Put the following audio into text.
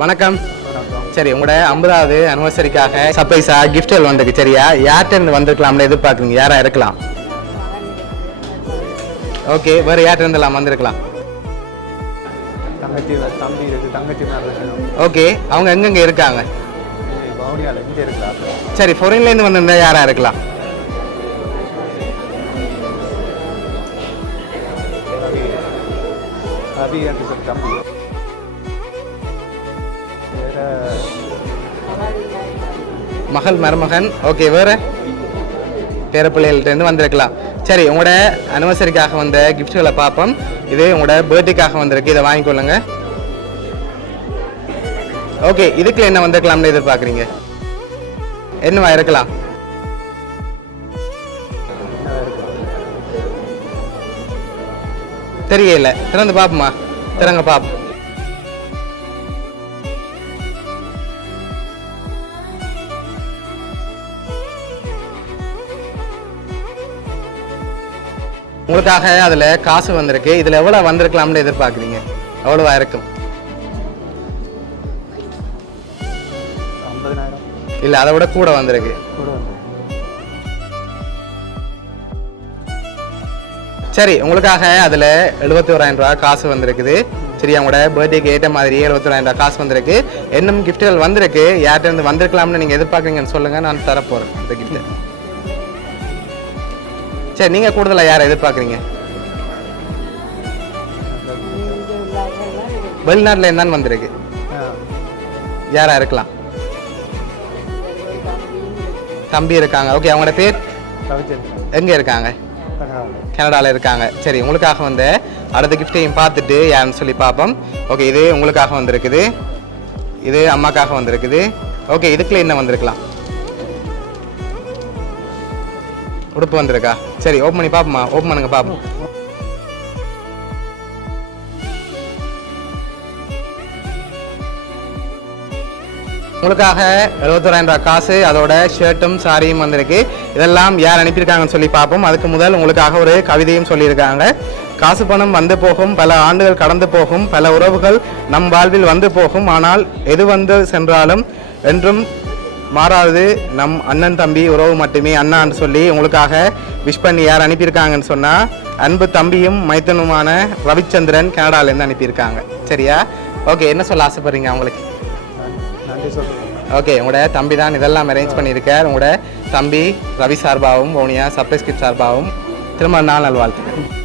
வணக்கம். சரி, உங்களோட 50வது அனிவர்சரிக்காக சர்ப்ரைஸா கிஃப்ட்கள் வந்திருக்கு. சரியா, யார்கிட்ட இருந்து வந்திருக்கலாம்னு எதிர்பார்க்குறீங்க? யாரா இருக்கலாம்? ஓகே, வேற யார்கிட்ட இருந்தெல்லாம் வந்திருக்கலாம்? ஓகே, அவங்க எங்கெங்க இருக்காங்க? சரி, ஃபாரின்ல இருந்து வந்திருந்தா யாரா இருக்கலாம்? மகள், மருமகன். ஓகே, வேற பேரப்பிள்ளைகள்ட்ட வந்திருக்கலாம். சரி, உங்களோட அனிவர்சரிக்காக வந்த கிஃப்ட்களை பார்ப்போம். இது உங்களோட பர்த்டேக்காக வந்திருக்கு, இதை வாங்கிக்கொள்ளுங்க. ஓகே, இதுக்குள்ள என்ன வந்திருக்கலாம்னு எதிர்பார்க்குறீங்க? என்னவா இருக்கலாம்? தெரியல, திறந்து பார்ப்போமா? திறங்க பார்ப்போம். உங்களுக்காக அதில் காசு வந்திருக்கு. இதில் எவ்வளோ வந்திருக்கலாம்னு எதிர்பார்க்குறீங்க? எவ்வளோவா இருக்கும்? இல்லை, அதை விட கூட வந்திருக்கு. சரி, உங்களுக்காக அதில் 71,000 ரூபா காசு வந்திருக்குது. சரி, அவங்களோட பர்த்டேக்கு ஏற்ற மாதிரி 71,000 ரூபா காசு வந்திருக்கு. இன்னும் கிஃப்ட்டுகள் வந்திருக்கு. யார்கிட்ட இருந்து வந்திருக்கலாம்னு நீங்கள் எதிர்பார்க்குறீங்கன்னு சொல்லுங்கள், நான் தரப்போகிறேன் இந்த கிஃப்ட்டு. சரி, நீங்கள் கூடுதலாக யாரை எதிர்பார்க்குறீங்க? வெளிநாட்டில் இருந்தாலும் வந்திருக்கு. யாரா இருக்கலாம்? தம்பி இருக்காங்க. ஓகே, அவங்களோட பேர்? எங்கே இருக்காங்க? கனடாவில் இருக்காங்க. சரி, உங்களுக்காக வந்து அடுத்த கிஃப்டையும் பார்த்துட்டு யாருன்னு சொல்லி பார்ப்போம். ஓகே, இது உங்களுக்காக வந்திருக்குது. இது அம்மாக்காக வந்திருக்குது. ஓகே, இதுக்குள்ள என்ன வந்திருக்கலாம்? உடுப்பு வந்திருக்கா? சரி, ஓப்பன் பண்ணி பார்ப்போமா? ஓப்பன் பண்ணுங்க பார்ப்போம். உங்களுக்காக 71,000 ரூபா காசு, அதோட ஷர்ட்டும் சாரியும் வந்திருக்கு. இதெல்லாம் யார் அனுப்பியிருக்காங்கன்னு சொல்லி பார்ப்போம். அதுக்கு முதல் உங்களுக்காக ஒரு கவிதையும் சொல்லியிருக்காங்க. காசு பணம் வந்து போகும், பல ஆண்டுகள் கடந்து போகும், பல உறவுகள் நம் வாழ்வில் வந்து போகும், ஆனால் எது வந்து சென்றாலும் என்றும் மாறாது நம் அண்ணன் தம்பி உறவு மட்டுமே. அண்ணான்னு சொல்லி உங்களுக்காக விஷ் பண்ணி யார் அனுப்பியிருக்காங்கன்னு சொன்னால் அன்பு தம்பியும் மைத்தனுமான ரவிச்சந்திரன் கனடாலேருந்து அனுப்பியிருக்காங்க. சரியா? ஓகே, என்ன சொல்ல ஆசைப்படுறீங்க அவங்களுக்கு? ஓகே, உங்களோட தம்பி தான் இதெல்லாம் அரேஞ்ச் பண்ணியிருக்கார். உங்களோட தம்பி ரவி சார்பாகவும் வவுனியா சர்ப்ரைஸ் கிஃப்ட் சார்பாகவும் திரும்ப நாள் நல்வாழ்த்துக்கள்.